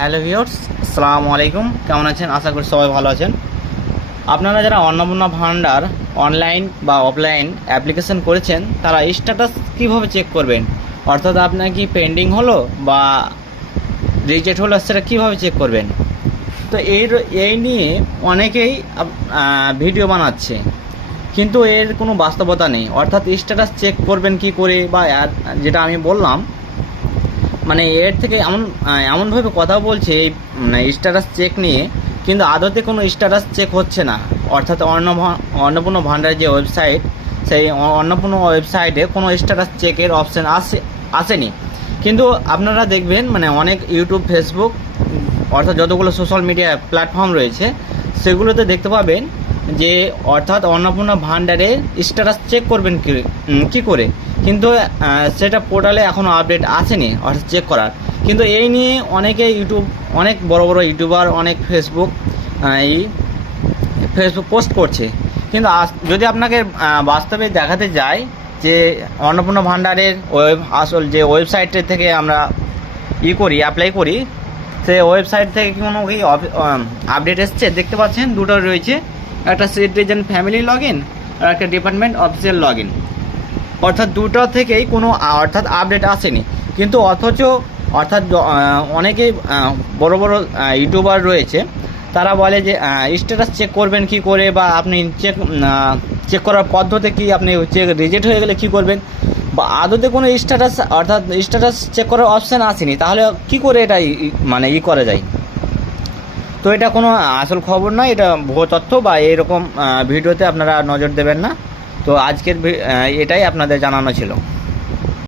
Hello viewers, আসসালামু আলাইকুম। কেমন আছেন? আশা করি সবাই ভালো আছেন। আপনারা যারা অন্নপূর্ণা ভান্ডার অনলাইন বা অফলাইন অ্যাপ্লিকেশন করেছেন, তারা স্ট্যাটাস কীভাবে চেক করবেন, অর্থাৎ আপনার কি পেন্ডিং হলো বা রিজেক্ট হলো, সেটা কীভাবে চেক করবেন। তো এই নিয়ে অনেকেই ভিডিও বানাচ্ছে, কিন্তু এর কোনো বাস্তবতা নেই। অর্থাৎ স্ট্যাটাস চেক করবেন কি করে, বা যেটা আমি বললাম, মানে এর থেকে এমনভাবে কথা বলছে এই স্ট্যাটাস চেক নিয়ে, কিন্তু আদতে কোনো স্ট্যাটাস চেক হচ্ছে না। অর্থাৎ অন্নপূর্ণা ভান্ডারের যে ওয়েবসাইট, সেই অন্নপূর্ণা ওয়েবসাইটে কোনো স্ট্যাটাস চেকের অপশান আসেনি। কিন্তু আপনারা দেখবেন, মানে অনেক ইউটিউব, ফেসবুক, অর্থাৎ যতগুলো সোশ্যাল মিডিয়া প্ল্যাটফর্ম রয়েছে, সেগুলোতে দেখতে পাবেন যে অর্থাৎ অন্নপূর্ণা ভান্ডারে স্ট্যাটাস চেক করবেন কী করে, কিন্তু সেটা পোর্টালে এখনও আপডেট আসেনি অর্থাৎ চেক করার। কিন্তু এই নিয়ে অনেক বড় বড় ইউটিউবার, অনেক ফেসবুক পোস্ট করছে। কিন্তু যদি আপনাকে বাস্তবে দেখাতে যাই যে অন্নপূর্ণা ভান্ডারের আসল যে ওয়েবসাইটের থেকে আমরা অ্যাপ্লাই করি, সেই ওয়েবসাইট থেকে কোনো কি আপডেট এসছে দেখতে পাচ্ছেন, দুটো রয়েছে, একটা সিটিজেন ফ্যামিলি লগ ইন আর একটা ডিপার্টমেন্ট অফিসিয়াল লগ ইন। অর্থাৎ দুটো থেকেই কোনো আপডেট আসেনি। কিন্তু অর্থাৎ অনেকেই বড় বড় ইউটিউবার রয়েছে, তারা বলে যে স্ট্যাটাস চেক করবেন কি করে, বা আপনি চেক করার পদ্ধতি কি, আপনি চেক রিজেক্ট হয়ে গেলে কি করবেন, বা আদতে কোনো স্ট্যাটাস চেক করার অপশান আসেনি, তাহলে কি করে এটা করা যায়। তো এটা কোনো আসল খবর নয়, এটা ভুয়ো তথ্য, বা এরকম ভিডিওতে আপনারা নজর দেবেন না। তো আজকের এটাই আপনাদের জানানো ছিল।